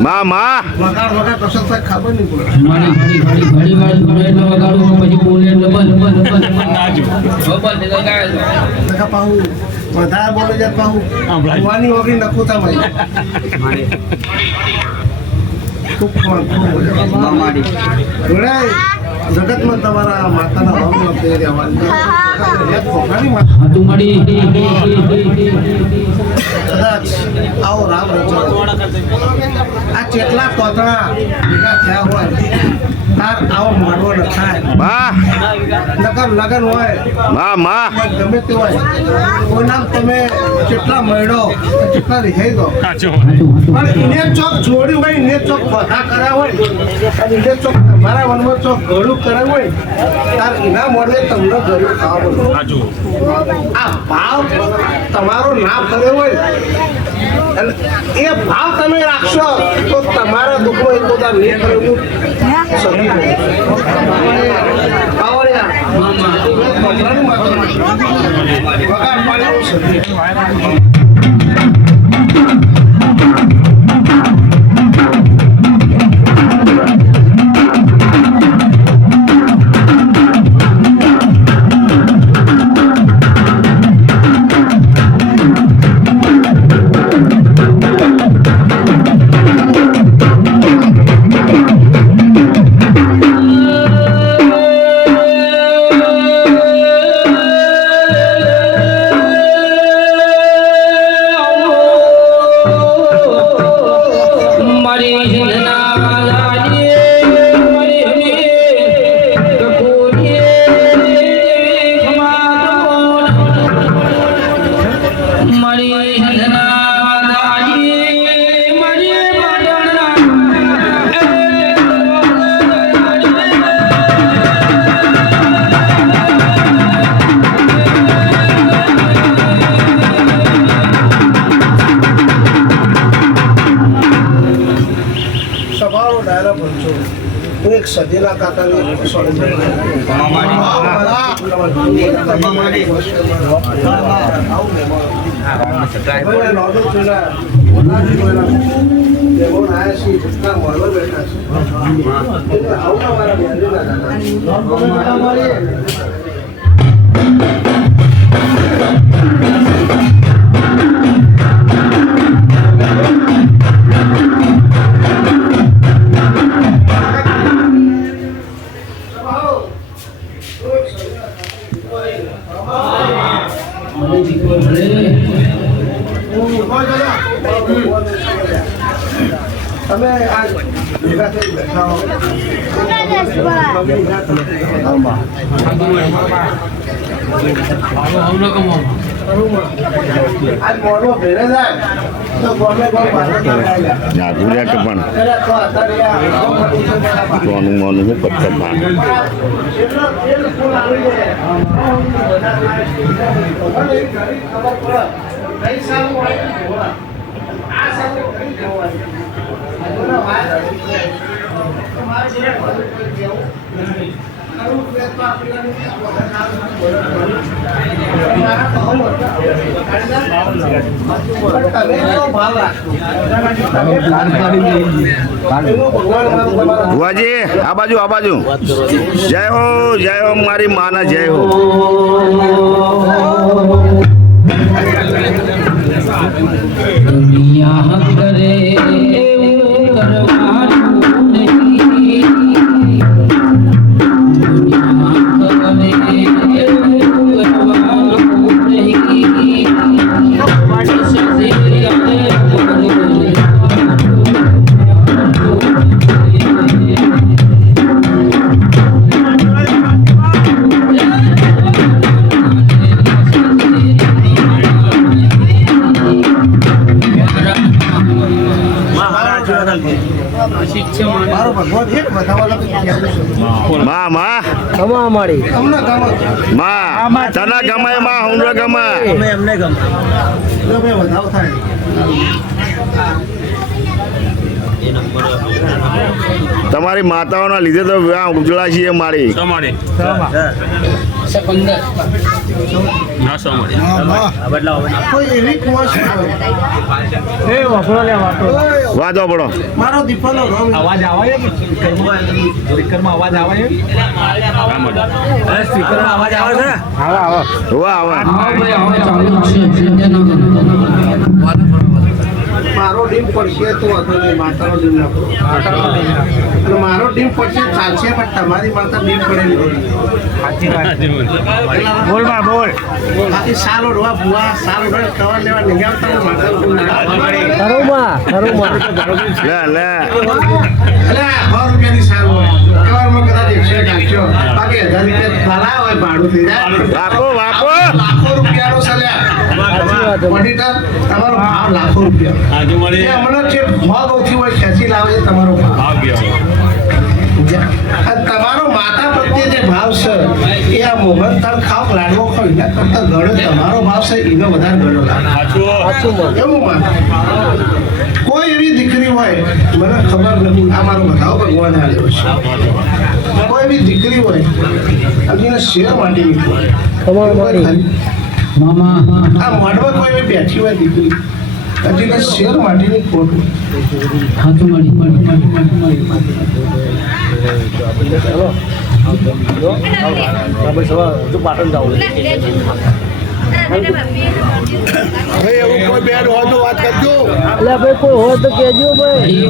માં માં ખબર નહીં વધારે બોલે જાય પાહુ ભગવાનની વગરી નખુતા જગતમાં તમારા માતાના ભાવમાં કદાચ આવો રામ રચો આ કેટલા કોતરા ભેગા થયા હોય તાર આવો માડવો ન થાય નગર લગન હોય ગમે તે હોય કોઈ નામ તમે કેટલા મહિડો કેટલા રિહાઈ દો પણ એને ચોક જોડી હોય એને ચોક બધા કર્યા હોય અને એને ચોક તમારા મનમાં ચોક ઘડું કરે હોય તાર એના મળે તમને ઘડું ખાવા બોલો આ ભાવ તમારો ના કરે હોય અને એ ભાવ તમે રાખશો તો તમારા દુઃખમાં એક પોતા નહીં કરવું સહી એક સદેલા કાકાની તમે આ ભેગા થઈ બેઠા હો આજ મોડો ભેરે જાય તો ગમે પણ ભુવાજી આ બાજુ જય હો મારી માના જય હો તમારી માતાઓના લીધે તો ઉજળા છીએ મારી કોઈ એવી કુંવર વાજો પડો મારો દીપાનો રંગ અવાજ આવે છે સ્પીકરમાં અવાજ આવે છે સ્પીકરમાં અવાજ આવે છે વાહ વાહ મારો ડીમ પડશે તો વાંધો નહીં, માતાનો ડીમ ના પડો. અને મારો ડીમ પડશે ચાલશે પણ તમારી માતા ડીમ પડેલી હોય. બોલ બા બોલ બાકી સારો ડોવા ભુવા સારો ડોવા કવા લેવા નહીં આવતા ને માતાનો ડીમ ના લે લે એટલે 100 રૂપિયાની સાલ હોય કવારમાં કદાચ 100 નાખશો બાકી 1000 રૂપિયા ભલા હોય ભાડું થઈ જાય વાપો વાપો લાખો રૂપિયાનો સલ્યા ઓડિટર તમારો ભાવ લાખો રૂપિયા એ હમણાં જે ભાવ ઓછી હોય ખેંચી લાવે છે તમારો ભાવ અને તમારો માતા પ્રત્યે જે ભાવ છે એ આ મોહન તાર ખાવ લાડવો ખાવ એના કરતા ઘણો તમારો ભાવ છે એનો વધારે ઘણો લાગે એવું માન કોઈ એવી દીકરી હોય મને ખબર નથી આ મારો બધાઓ ભગવાન આવ્યો છે કોઈ એવી દીકરી હોય અને એને શેર માટેની આ મળવા કોઈ એવી બેઠી હોય દીકરી હજી શેર માટેની ખોટ પાટણ જાવ એવું કોઈ બેન હોય તો વાત કરજો એટલે ભાઈ કોઈ હોય તો કહેજો ભાઈ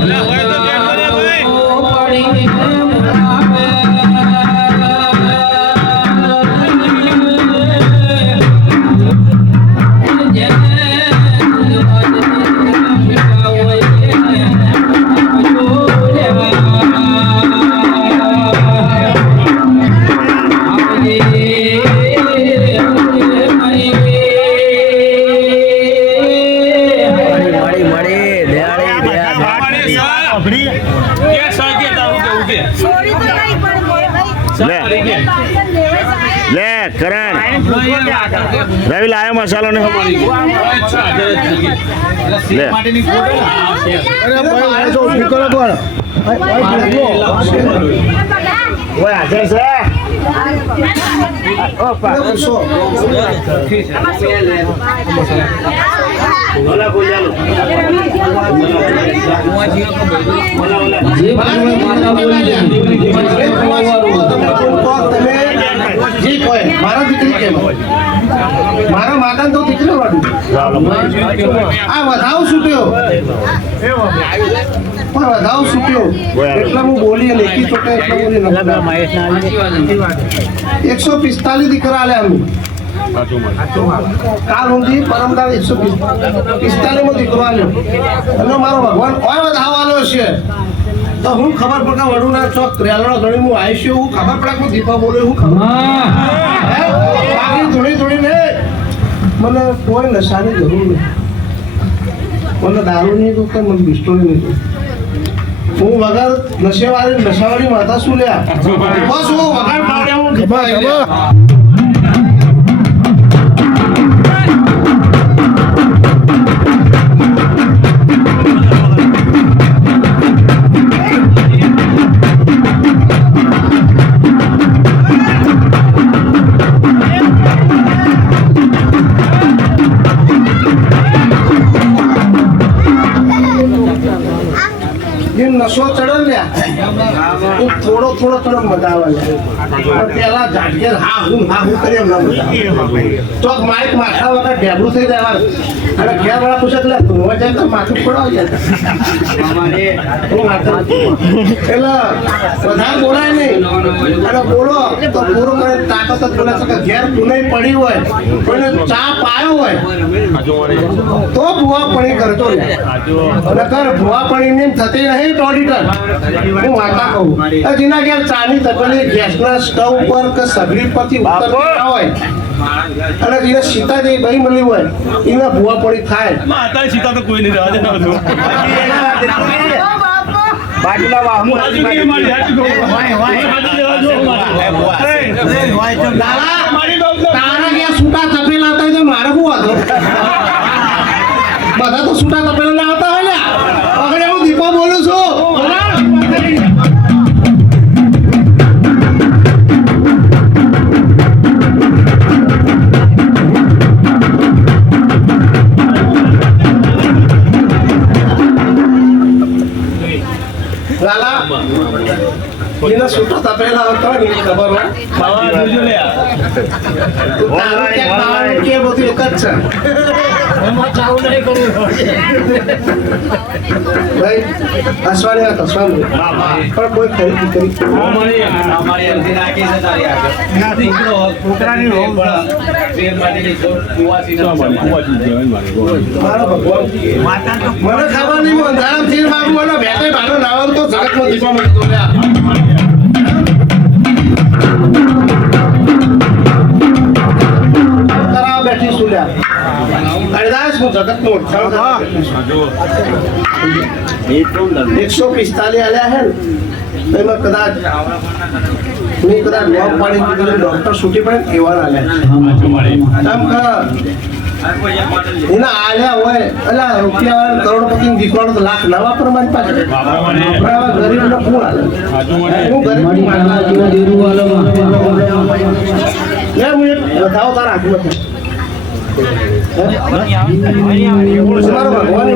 લે કરણ રવિ લાયો મસાલો ને લે ઓય હાજર છે બોલા બોલાલો મારા દીકરી કેમ મારા માતા તો દીકરી વાળું આ વધાવ છૂટ્યો પણ વધાવ છૂટ્યો એટલા હું બોલી લેખી ચોટે એટલા બોલી 145 દીકરા આલ્યા અમે કાલ ઊંધી પરમદાર 145 માં દીકરો આલ્યો અને મારો ભગવાન ઓય વધાવ આલ્યો છે તો હું ખબર પડે વડુના ચોક રેલડો ગણી હું આવીશું હું ખબર પડે હું દીપા બોલ્યો હું ખબર બાકી થોડી થોડી ને મને કોઈ નશાની જરૂર નહીં મને દારૂ નહીં તો મને બિસ્ટોરી નહીં હું વગર નશાવાળી માતા શું લ્યા બસ હું વગર પાડે હું ખબર નશો ચડે ને થોડો ચડે મજા આવે પેલા ઝાટકે હા હું કરી એમ ના મજા તો માઇક માથા વગર ઢેબડું થઈ જાય અને ઘેર વાળા પૂછે એટલે ધોવા જાય તો માથું પડાવી જાય એટલે વધારે બોલાય નહીં અને બોલો તો પૂરો કરે તાકાત જ બોલે છે કે ઘેર પુનાઈ પડી હોય કોઈને ચા પાયો હોય તો ભૂવા પડી કરતો અને કર ભૂવા પડી ને થતી નહીં તો ઓડિટર હું વાતા કહું જેના ઘેર ચાની તપેલી ગેસના સ્ટવ ઉપર કે સગડી પરથી ઉતરતી ના હોય અને જેને સીતા જે બહી મળી હોય એના ભૂવા પડી થાય સીતા તો કોઈ નહીં રહેવા દે બાજુના વાહમું તારા ઘેર છૂટા તપેલા હતા તો મારે શું હતો બધા તો છૂટા તપેલા ના આવતા હોય ને અગર હું દીપા બોલું છું એના છૂટો તપેલા હતો ને એ ખબર હોય બાવા જોજો લે આ. તું તારું કે ખાવાનું કે બધું એક જ છે ભાઈ હસવાની વાત હસવાનું પણ કોઈ ખરીદી કરી અમારી અરજી નાખી છે તારી આગળ. છોકરાની હોમ ટ્રેન માટેની તો કુવાસીને મારો ભગવાન મને ખબર નહીં અંધારામ થી બાબુ મને બેઠે બારો નાવાનું તો જગતમાં દીપા મને તો લ્યા કરાવ બેઠી શું લ્યા હરિદાસ હું જગતનો ઉઠાવ 145 આલ્યા હે ને એમાં કદાચ મેં કદાચ લોક પાડી દીધું ડોક્ટર છૂટી પડે એવા આલ્યા આમ એના આલ્યા હોય એટલે રૂપિયા કરોડપતિ દીકરો તો લાખ નવા પ્રમાણ પાછળ ગરીબ નો કોણ હાલે હું ગરીબ હું એક બતાવો તારા હાથમાં તમારો ભગવાન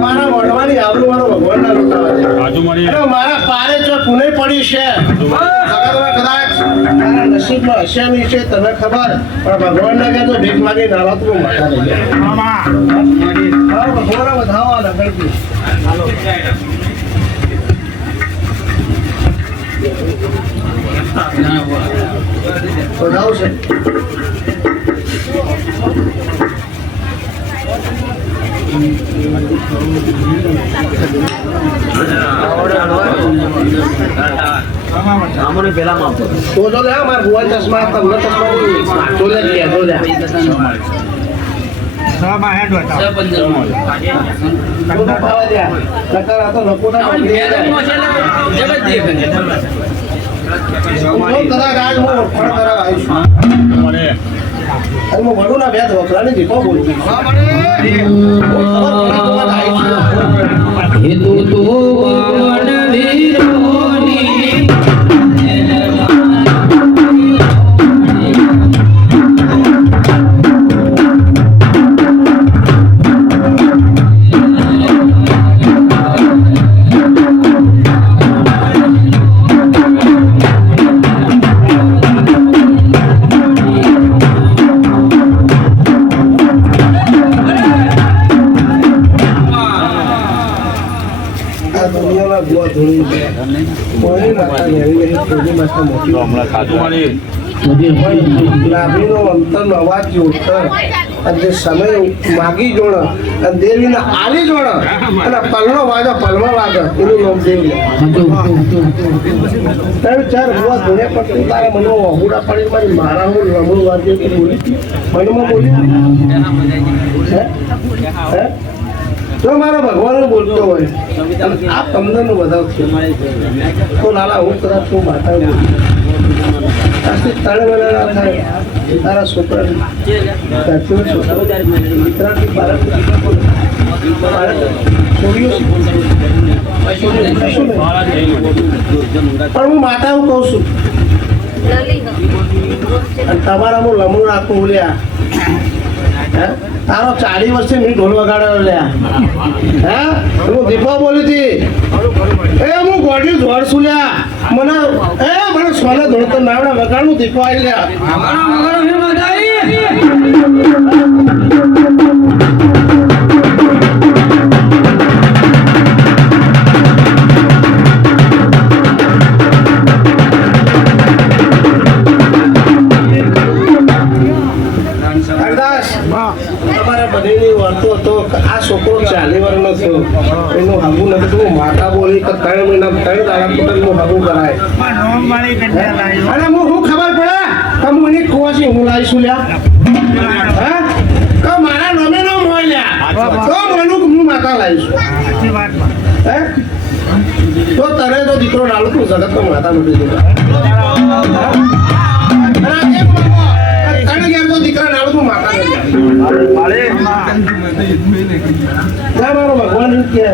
મારા વડવાની આબરૂ મારો ભગવાનના લૂંટાવા છે. મારા પારે જો પુણે પડી છે કદાચ તારા નસીબમાં હશે નહીં છે તને ખબર પણ ભગવાનને કહેતો ભીખ માગી નાવા તું માતા રહી જાય ભગવાન વધાવો આ નગરથી વધાવું છે તો જો લે માર ભુવા ચશ્મા તમને ચશ્મા તો લે કે જો લે સામા હેડ બતાવ તો પાવા દે નકર આ તો નકોડા હું કદા ગાજ હું ફળ કરા આવીશ અને હું વડું ના બે વખરાની દીપો બોલું હે તો વાવણ વીરોની લાભીનો અંતરનો અવાજ જે ઉત્તર અને જે સમય માગી જોડ અને દેવીને આલી જોડ અને પલનો વાજો પલમાં વાગે એનું નામ દેવી ત્રણ ચાર ભુવા ધોળ્યા પડતી તારા મને વહુડા પડી મારી મારા હું રમણું વાગ્યો કે બોલી મનમાં બોલી હે જો મારો ભગવાન બોલતો હોય આ પંદર નું વધાવ છે તો લાલા હું કદાચ તું માતા ત્રણ મહિના થાય તારા છોકરા પણ હું માતા હું કહું છું તમારા હું લમણું રાખું બોલ્યા તારો 40 વર્ષે મેં ઢોલ વગાડ્યો લ્યા હે હું દીપા બોલી હતી એ હું ગોડ્યું ધોળ છું લ્યા મને સોને ધોળતો નાવડા વગાડું દીપો આવી લ્યા આ છોકરો 40 વર્ષનો થયો એનું હાગું નથી તું માતા બોલી કે 3 મહિના 3 દાડા કુટુંબનું હાગું કરાય અને હું ખબર પડે કે હું એની કોશી હું લાવીશું લ્યા હે કે મારા નમે નો મોય લ્યા તો મનું હું માતા લાવીશું હે તો તને તો દીકરો નાલો તું જગત તો માતા નથી દીકરા દીકરા નાલો તું માતા નથી મારો ભગવાન કે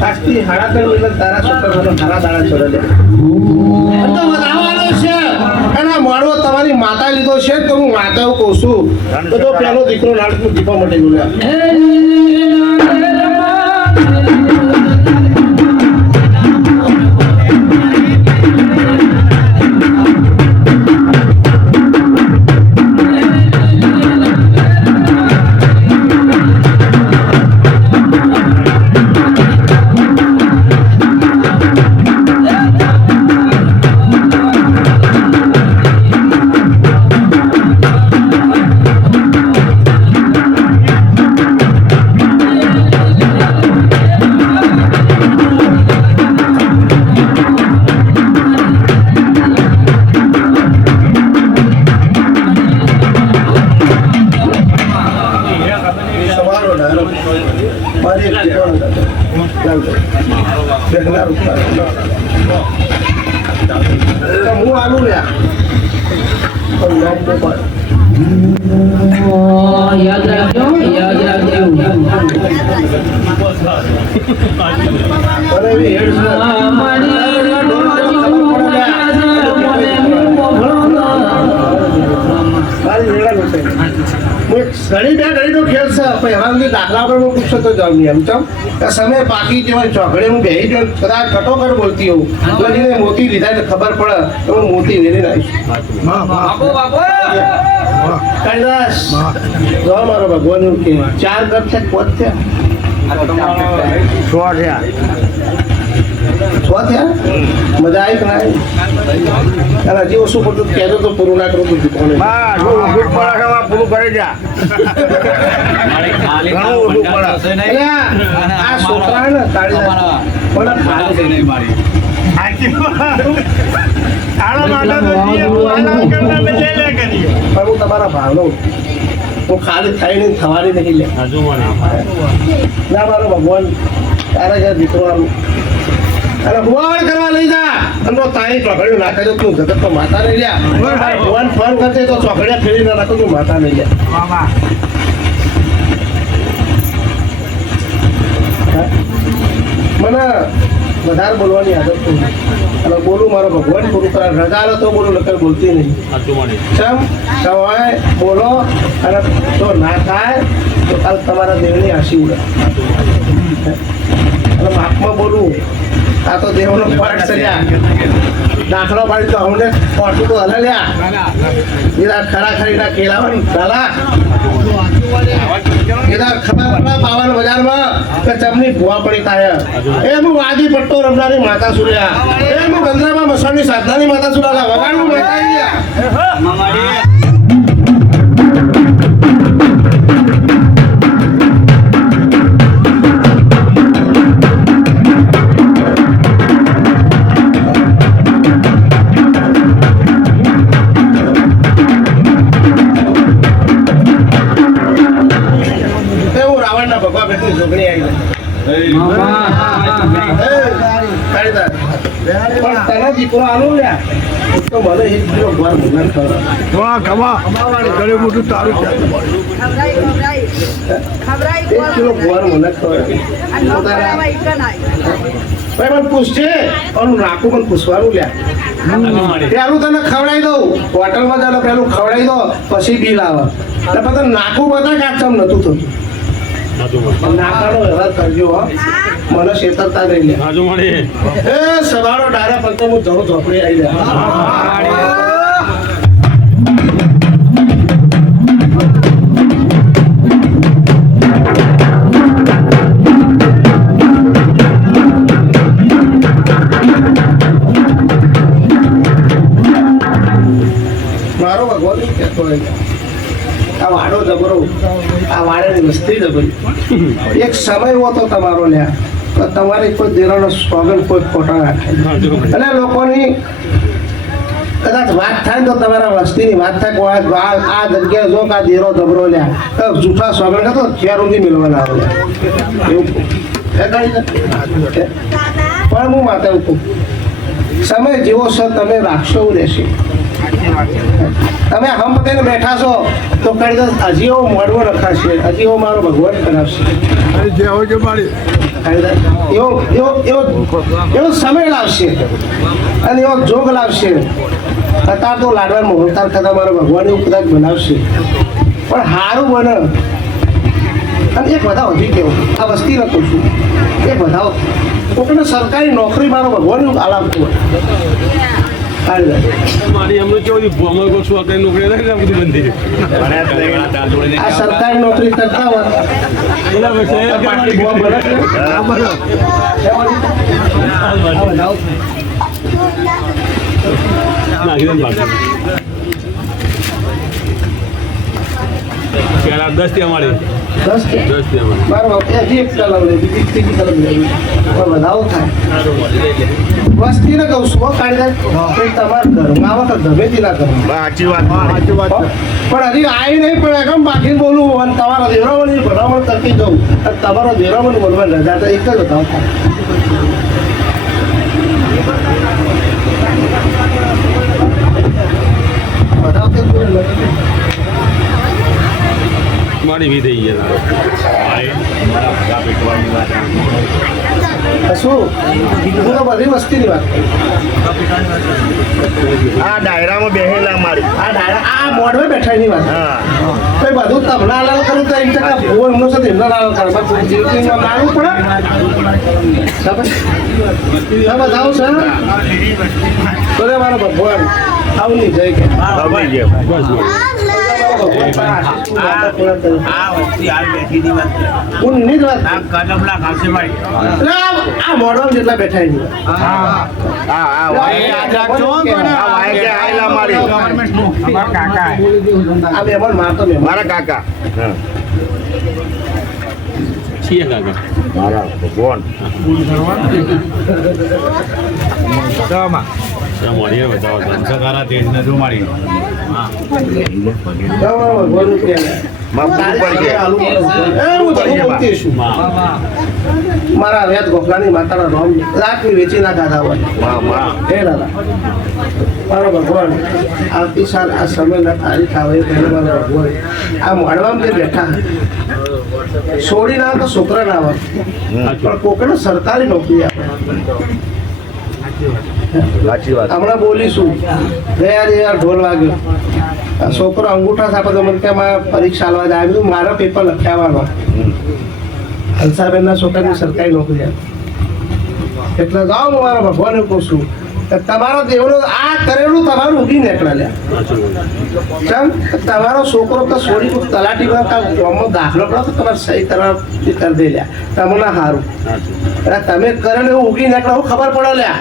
આજથી 3.5 મહિના તારા છોકરા સારા દાડા છોડે તો વધાવવાનો છે એના માડવો તમારી માતા લીધો છે તો હું માતા એવું કહું છું તો જો પેલો દીકરો લાડકું દીપા માટે બોલ્યા હું આલું લ્યા યાદ રાખજો અરે એવી હેડ ઘણી બે ઘડીનો ખેલ છે પહેલાની દાખલા પર હું પૂછતો જાઉં એમ ચમ સમય પાકી જેવા ચોકડે હું બેહી ગયો કદાચ કટોકટ બોલતી હોઉં લગીને મોતી લીધા એટલે ખબર પડે તો હું મોતી વેરી નાખીશ કાળીદાસ જો મારો ભગવાન એવું કે 4 ગપ છે 5 થયા 6 થયા મજા આવી કે ના અને હજી ઓછું પડતું કહેતો તો પૂરું ના કરું તો કોને બસ ઓછું પડે છે, પૂરું કરી જા. ઘણું ઓછું પડે. એટલે આ છોકરા ને કાળીદાસ પણ ખાલી નહીં મારી પણ હું તમારા ભાવનો હું ખાલી થઈને થવાની નહીં લે ના મારો ભગવાન તારા જ્યાં દીકરો આવું અને ભગવાન કરવા લઈ જા અને તારી ચોકડીઓ નાખે તો તું જગત તો માતા નહીં લ્યા ભગવાન ફોન કરશે તો ચોકડીયા ફેરી ના નાખો તું માતા નહીં લ્યા મને વધારે બોલવાની આદત નહીં અને બોલું મારો ભગવાન પૂરું કરે રજા લો તો બોલું નકર બોલતી નહીં ચમ સવાય બોલો અને જો ના થાય તો કાલ તમારા દેવની આશી ઉડે અને માપમાં બોલવું આ તો દેવનો પાઠ ચડ્યા દાખલો પાડી તો અમને ખોટું તો હલે લ્યા એના ખરા ખરીના કેળાવાનું ચાલા એના ખબર પાવન બજારમાં કે ચમની ભૂવા પડી થાય એ હું વાજી પટ્ટો રમનારી માતા સુર્યા એ હું ગંદરામાં મસાણની સાધનાની માતા સુરાલા વગાડું માતા ગયા દીકરો આલો લ્યા તો મને એક કિલો ગોળ મને ઘણું મોટું તારું છે. 1 કિલો ગોળ મને મને પૂછશે અને નાખું મને પૂછવાનું લ્યા પેલું તને ખવડાવી દઉં હોટલમાં તને પેલું ખવડાવી દો પછી બિલ આવે એટલે પછી નાખું બધા કાચમ નતું થતું નાકાનો વ્યવહાર કરજો હો મને છેતરતા નહીં લે એ સવારો ડારા પર હું જણું ઝોપડી આવી જાય મારો ભગવાન કહેતો હોય આ વાડો જબરો આ વાડાની વસ્તી જબરી એક સમય હોતો તમારો લ્યા તો તમારી કોઈ દેરાનો સ્વાગત કોઈ ખોટા રાખે અને લોકોની કદાચ વાત થાય તો તમારા વસ્તીની વાત થાય આ જગ્યાએ જો કે આ દેરો જબરો લ્યા તો જૂઠા સ્વાગત હતો ક્યાં સુધી મિલવાના આવે એવું પણ હું માતા એવું કહું સમય જેવો છે તમે રાખશો એવું રહેશે તમે હમ પતાઈને બેઠા છો તો કઈ હજી એવો મળવો રખાશે હજી એવો મારો ભગવાન કરાવશે જે હોય કે મારી એવો સમય લાવશે અને એવો જોગ લાવશે. અત્યારે તો લાડવા મોહતાર ખાતા મારો ભગવાન એવું કદાચ બનાવશે પણ સારું બને. અને એક બધા વધી કેવું આ વસ્તી ન કહું છું એ બધા કોઈને સરકારી નોકરી મારો ભગવાન એવું આલાપતું હોય. આ સરકારી નોકરી કરતા હોય પાર્ટી બોમ્બ બને છે. દસ થી અમારે 10 મારો એક કલમ લે બીજી ત્રીજી કલમ લે વધાવો થાય. વસ્તીને કહું છું કાઢી તમારા ઘરમાં આવો તો ગમેથી ના કરો. સાચી વાત પણ હજી આવી નહીં પણ એકમ બાકી બોલું અને તમારા દેવરામણી ભરામણ કરતી જવું અને તમારો દેવરામણી બોલવા રજા તો એક જ વધાવો થાય. વધાવો તો કોઈ નથી. મારી વી થઈ ગયા શું હું તો બધી વસ્તીની વાત કરું. આ ડાયરામાં બેહેલા મારી આ ડાયરા આ મોડવે બેઠાની વાત. હા તો એ બધું તબલા લાલ કરું તો એમ ટકા ભૂવો એમનો સાથે એમનો લાલ કરે જીવતીમાં લાવવું પડે. બતાવું છે તો મારો ભગવાન આવું નહીં જાય કે ગમી ગયો આ મોડવા જેટલા બેઠા એની આ મહેમાન મારતો મારા કાકા છીએ કાકા મારા ભગવાન મળીએ બતાવો સંસ્કારા તેજ ને શું મારી મારા વેદ ગોખલાની માતાના રોમ રાતની વેચી ના ખાધા હોય હે દાદા મારો ભગવાન આવતી સાલ આ સમયના તારીખ આવે ત્યારે મારો ભગવાન આ મોડવામાં જે બેઠા છોડી ના તો છોકરા ના આવે પણ કોકને સરકારી નોકરી આપે. સાચી વાત હમણાં બોલીશું યાર ઢોલ વાગ્યો છોકરો અંગૂઠા સાપે તો મને કે મારે પરીક્ષા આલવા જાય બધું મારા પેપર લખાવવાનો હંસાબેનના છોકરાની સરકારી નોકરી આપે. એટલે જાઓ હું મારા ભગવાનને કહું છું કે તમારો દેવનો આ કરેલું તમારું ઉગી નીકળે લ્યા. કેમ તમારો છોકરો તો છોડી તલાટીમાં ગામમાં દાખલો પડો તો તમારે સહી કરવા કરી દે લ્યા તમને સારું. તમે કરેલું એવું ઉગી નીકળે એવું ખબર પડે લ્યા.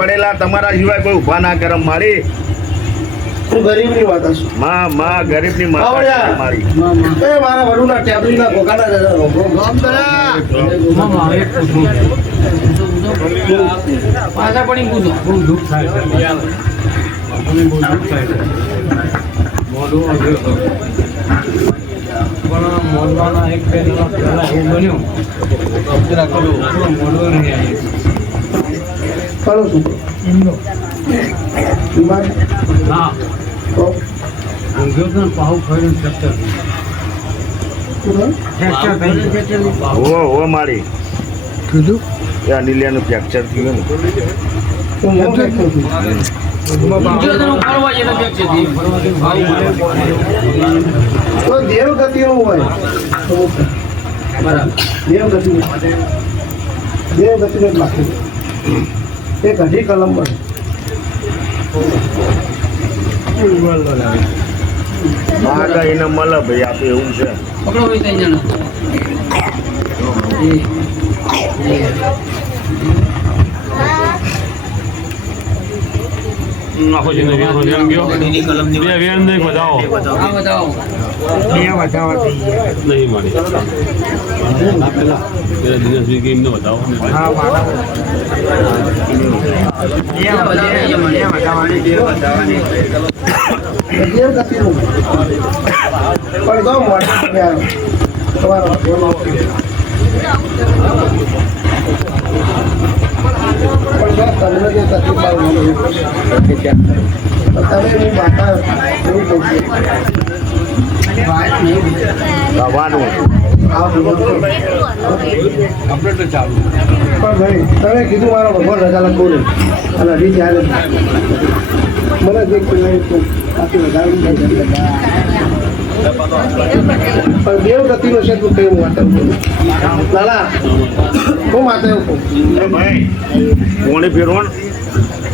પડેલા તમારા સિવાય કોઈ ઉભા ના કરે મારી હું ગરીબની વાત છું. ગરીબની મારી એ મારા વડુના ટેબલીના ગોગાના પાછા પડી પૂછો બહુ દુઃખ થાય છે બહુ દુઃખ થાય છે મોઢું પણ મોઢવાના એક બે નવા પહેલા એવું બન્યું અબજરા કર્યું મોઢું નહીં આવી કરો શું બીમાર ના તો ઊંઘ્યો તો પાહુ ખાઈને ફ્રેક્ચર ઓ મારી કીધું એ અનિલિયાનું ફ્રેક્ચર થયું ને તો દેવગતિનું હોય દેવગતિનું બાકી એક અઢી કલમ બને એને મળે ભાઈ આપે એવું છે પકડો હોય ત્યાં જણા આખો છે ને ગયો બે વેણ નહીં બતાવો આ બતાવો નહીં મારી પેલા દિનેશભાઈ કે એમને બતાવો દેવગતિનું પણ તો મોટા તમારો તમને જે તકલીફ આવે તમે એની માતા એવું કહું છું દવાનું આપણે તો ચાલુ પણ ભાઈ તમે કીધું મારો ભગવાન રજા લખો ને અને હજી ત્યારે મને જે આખી વધારે પણ દેવ ગતિનો છે તું કઈ માતા લાલા હું માતા ભાઈ કોણે ફેરવણ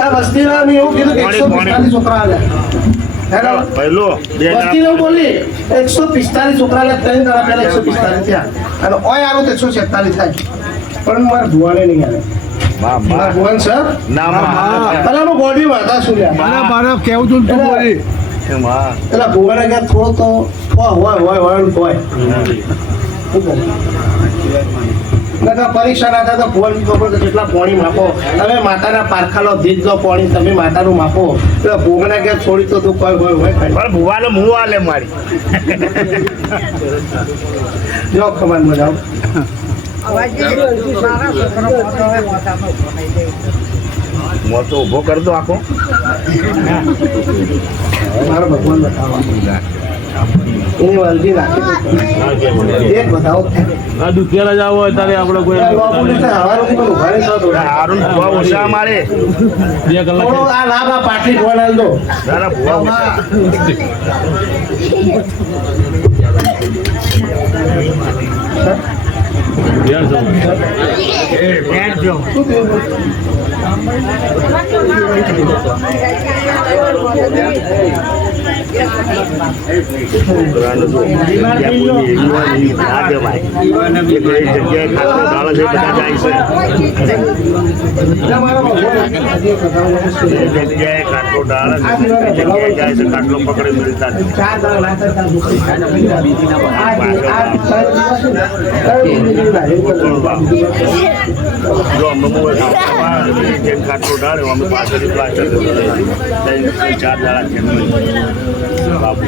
આ વસ્તીમાં મેં એવું કીધું કે 145 છોકરા આવ્યા પહેલો વસ્તી એવું બોલી 145 છોકરા આવ્યા 3 દાડા પહેલા 145 થયા અને ઓય આવું તો 146 થાય પણ મારા ભુવાને નહીં આવે મારા ભુવન સર પેલા હું બોડી વાતા શું લ્યા કેવું તું તું બોલી પેલા ભુવાને ક્યાં થોડો તો હોય પરીક્ષા ના થાય તો ભુવન ખબર જેટલા પોણી માપો તમે માતાના પારખાનો ધીજ લો પોણી તમે માતાનું માપો એટલે ભોગના ક્યાં છોડી તો તું કોઈ હોય પણ ભુવાનો મું આલે મારી જો ખબર મજા મો તો ઉભો કર દો આખો મારો ભગવાન બતાવવા એની વાલજી રાખી એક બતાવો આ દુધિયાલા જાવ હોય ત્યારે આપણે કોઈ હારું ભુવા ઓછા મારે 2 કલાક આ લાભ આ પાટલી ભોળાલ દો તારા ભુવા ઓછા જો અમે ખાટલો ડાળ્યો અમે પાછળથી પ્લાસ્ટર 4 દાડા છે બાપુ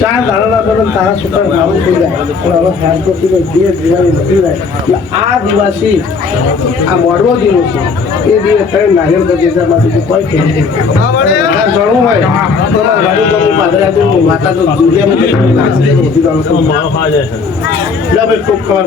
4 દાડાના તો તારા છોકરા ખાવું થઈ જાય પણ હવે ખ્યાલ તો ધીરે દિવાળી નીકળી જાય એટલે આ દિવસથી આ મોડવો દિવસ છે એ દિવસ ત્રણ નારિયેળ કરી દેતા બીજું કોઈ કે જણવું હોય તો ગાડી તો પાદરે આપી માતા તો દુનિયામાં ખૂબ ખબર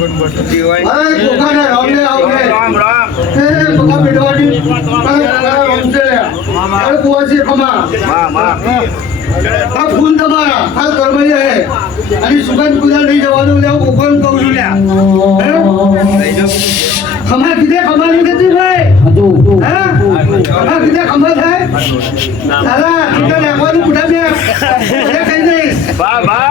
અરે કોકાને રામને આવને રામ રામ એ કોકા બેડવાડી અરે રામને અરે કુવાસી ખમા માં આ ફૂલ તમારા આ કરમૈયા હે અને સુગંધ પૂજા નહીં જવાનું લેવું ઉપરમ કહું છું લ્યા ખમા કીધે ખમા નહીં કહેતી ભાઈ હા ખમા કીધે ખમા થાય સાલા ટીકા નાખવાનું પૂડા બે કહી દઈશ બા બા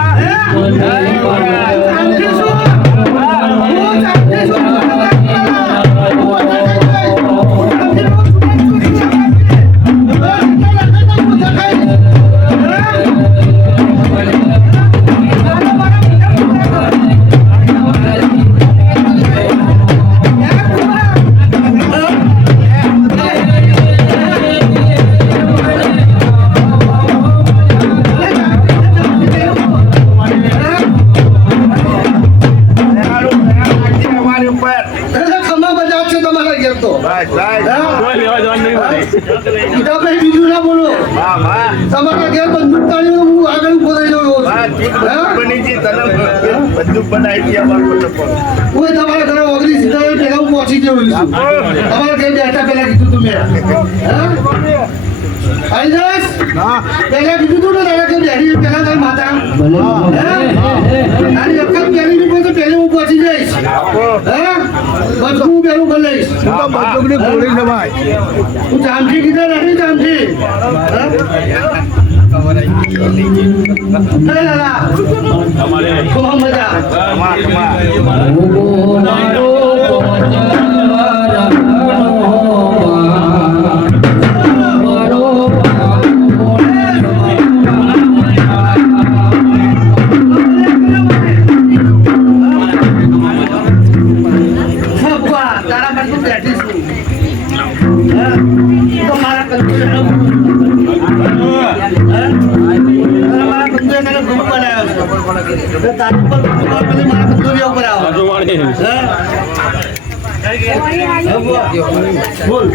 બીજું ના બોલો તમારા ઘેર બંદૂક તાળીઓ હું આગળ ઉભો રહી જઉં બંદૂક બનાવી હું તમારા ઘરે ઓગળી સીધા પેલા હું પહોંચી ગયો છું તમારા ઘેર બેઠા પેલા કીધું તમે પેલા કીધું તું ને તારા ઘેર બેઠી પેલા તારી માતા તારી અક્કલ પેલી ની તો પેલે હું પહોંચી જઈશ બધું હું પેલું કરી લઈશ હું જામથી કીધા નથી જામથી ખૂબ મજા તારા પર તું બેઠી છું તો મારા કંદુ મારા કંદુ એને ગ્રુપ બનાવ્યો છે તારી પર મારા કંદુ ઉપર આવો બોલ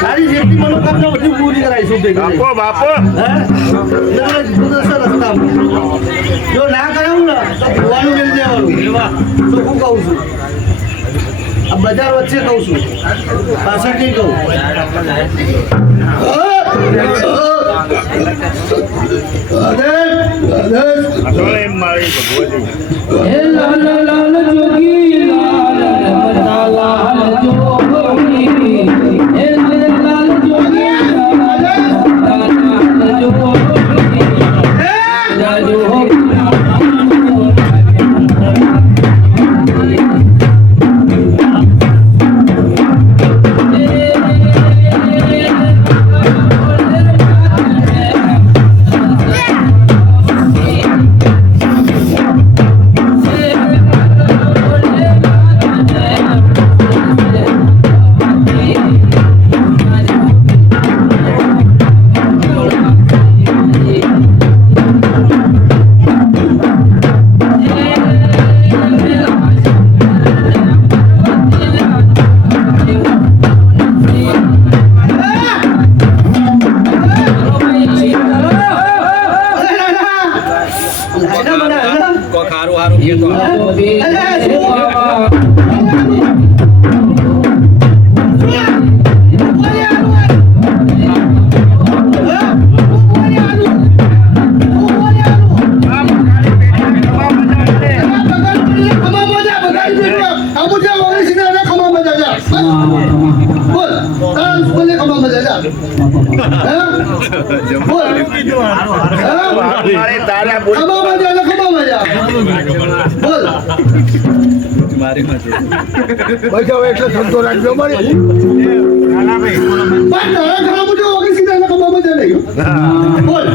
તારી જેટલી મનોકામના બધી પૂરી કરાવીશું બાપો બાપો રસ્તા જો ના કરાવું ને તો ભૂવાનું મેળ દેવાનું તો હું કહું છું આ બજાર વચ્ચે કહું છું પાછળ નહીં કહું મારી ભગવતી એટલે ધંધો રાખજો મારી બોલ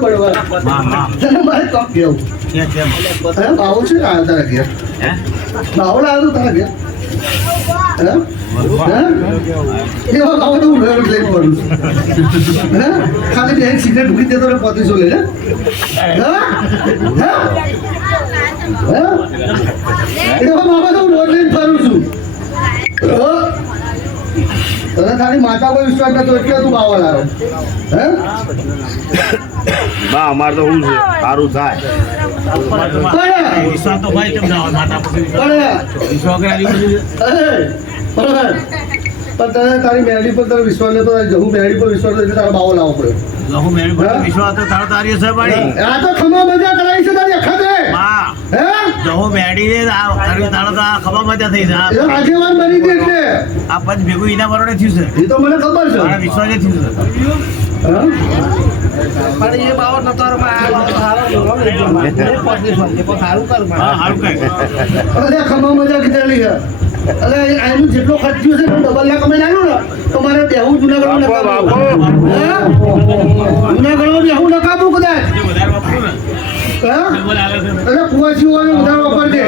બરોબર તને મારે કપ કેવું બાવો છે ને તારા ઘેર બાવો લાવ્યો તારા ઘેર એવા બાવો તો હું લઈને પડું ખાલી બે સિગરેટ ઢૂકી દેતો ને 3500 લઈને એવા બાબા તો હું રોજ લઈને ફરું છું તને તારી માતા પર વિશ્વાસ નતો એટલે તું બાવા લાવ્યો હે બા અમારે તો શું છે સારું થાય વિશ્વાસ તો ભાઈ તમને માતા પર વિશ્વાસ બરાબર પણ તને તારી મેરડી પર તારો વિશ્વાસ નતો જહુ મેરડી પર વિશ્વાસ એટલે તારો બાવો લાવવો પડ્યો લહુ મેરી પર વિશ્વાસ તો તારી છે ભાઈ આ તો ખમા મજા કરાવી છે તારી અખતે હા હે લહુ મેરી ને તારી તારો તો ખબર મજા થઈ છે એ આગેવાન બની ગઈ એટલે આ પંચ ભેગું એના બરોડે થયું છે એ તો મને ખબર છે મારા વિશ્વાસ થયું છે હા? પણ એ બાવર નતો આ બાવર સારું કર હા સારું કઈ અરે ખમા મજા કીધેલી છે અરે આનું જેટલો ખર્ચ થયો છે એનું ડબલ લાખ અમે લાવ્યું ને તો મારે બેહું જુનાગઢમાં નકામું જુનાગઢમાં બેહું નકામું કદાચ વધારે વાપરું ને હા બોલ આવે છે અરે કુવાસીઓને વધારે વાપરજે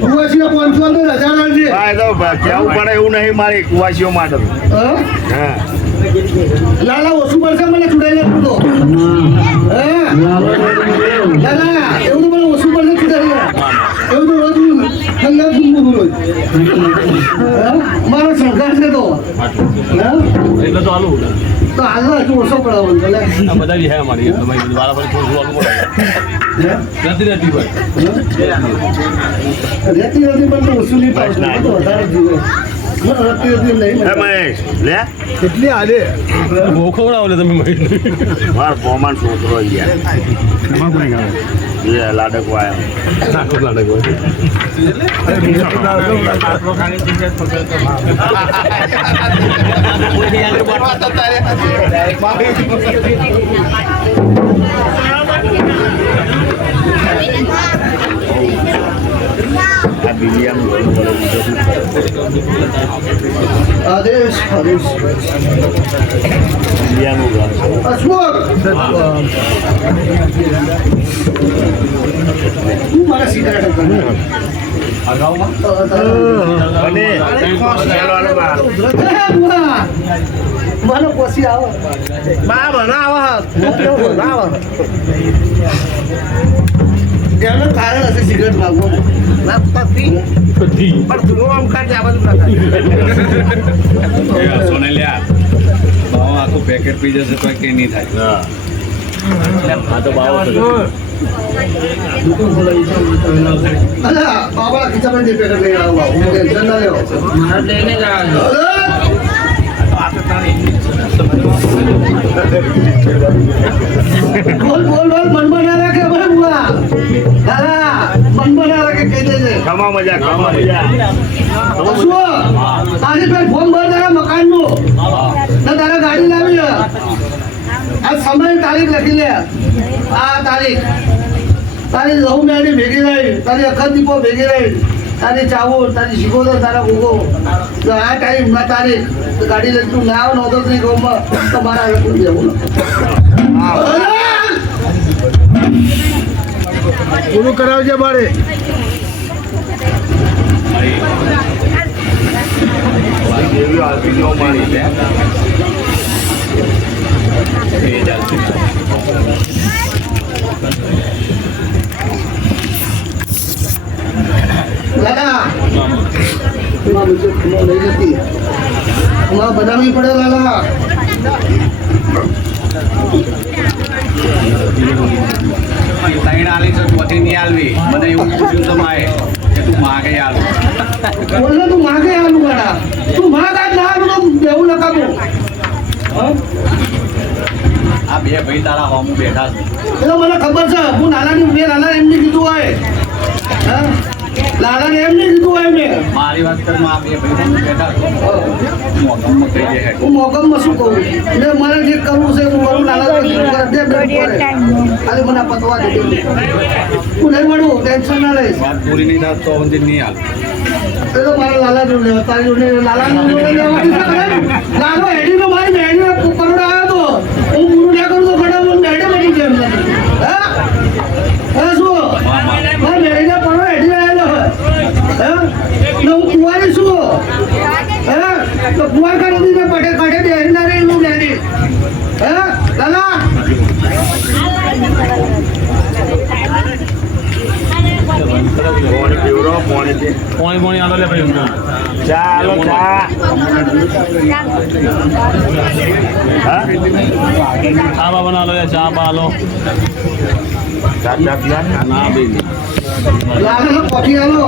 કુવાસીઓ 500 તો 1000 લાવજે બા એ તો કેવું પડે એવું નહીં મારી કુવાસીઓ માટે તો. હા હા લાલા ઓછું પડશે મને ચૂડાઈ લેવું તો હા લાલા એવું તો મને ઓછું પડશે ચૂડાઈ લે એવું તો રોજ ઠંડા ગુંબુ રોજ હા મારો સરકાર છે તો હા એટલે તો આલું તો હાલ હજુ ઓછો પડાવવાનો ભલે આ બધા બી હે અમારી અમારી વાળા પર થોડું આલું પડે નથી રહેતી ભાઈ રહેતી રહેતી પણ તો ઓછું નહીં પાડતું તો વધારે જીવે રહેતી રહેતી નહીં હે મહેશ લે કેટલી હાલે બહુ ખવડાવો લે તમે માર ફોમાન છોકરો ગયા એ લાડક વાયો આ બિલિયાનું આદેશ આદેશ બિલિયાનું ઘર છે. અશોક તું મારા સિગારેટ બને મને પછી આવો બા બના આવો એનું કારણ હશે સિગરેટ માગવાનું પણ તું આમ કાઢે આ બધું સોનેલિયા બાવા આખું પેકેટ પી જશે તો કઈ નહીં થાય આ તો બાવો અલા બાબા ખીચામાં જે પેકેટ લઈને આવો હું ટેન્શન ના લેવો લઈને જવાનું બોલ બોલ બોલ મનમાં ના રાખે ભાઈ બુઆ દાદા મનમાં ના રાખે કહી દેજે ખમા મજા ખમા મજા શું તારી પેલ ફોન ભર તારા મકાનનું ને તારા ગાડી લાવી લે આ સમય તારીખ લખી લે આ તારીખ તારી લહુ મેળી ભેગી રહી તારી અખત દીપો ભેગી રહી તારી ચાવું તારી શીખોદર તારા ભૂગો આ ટાઈમમાં તારીખ ગાડી લઈ તું ના આવ નહોતો નહીં ગૌમાં તમારા લખું દેવું પૂરું કરાવજે મારે એવી હાલતી જો મારી લે લાલા લઈ જતી બનાવવી પડે લાલા ત્રણ આલી છે પછી નહીં આલવી મને એવું પૂછ્યું તો માએ કે તું માગે આલું બોલને તું માગે આલું વાળા તું માગ આજ ના આલું તો દેવું લખાવું આ બે ભાઈ તારા હોમ બેઠા છે એ તો મને ખબર છે હું નાનાની મેં નાના એમને કીધું હોય હા લાલાને એમ નહીં કીધું હોય મેં મારી વાત કર માં બે ભાઈ બેઠા છે મોગમમાં કઈ દે હેડ હું મોગમમાં શું કહું એટલે મારે જે કરવું છે હું કરું લાલા દે ખાલી મને આ પતવા દે હું નહીં મળું ટેન્શન ના લઈશ વાત પૂરી નહીં થાય તો સુધી નહીં હાલ એ તો મારા લાલા જોડે લેવા તારી જોડે લાલા લાલો હેડીનો મારી મેડીનો કરોડ આવ્યો તો હું પૂરું ના કરું તો ઘણા મને મેડે મળી ગયો હા હા શું મારા મેડીના પરો હેડી આવેલો હા હું કુંવારી છું હા તો કુંવાર કરી દીધે પટે કટે બેહના રે હું મેડી હા લાલા ફોન પીવરો ફોન પોણી આલો લે ભાઈ ચાલો ચા હા ચા બા બના લો ચા બા લો ચા ચા પીવા ના ભાઈ લાગે પછી આલો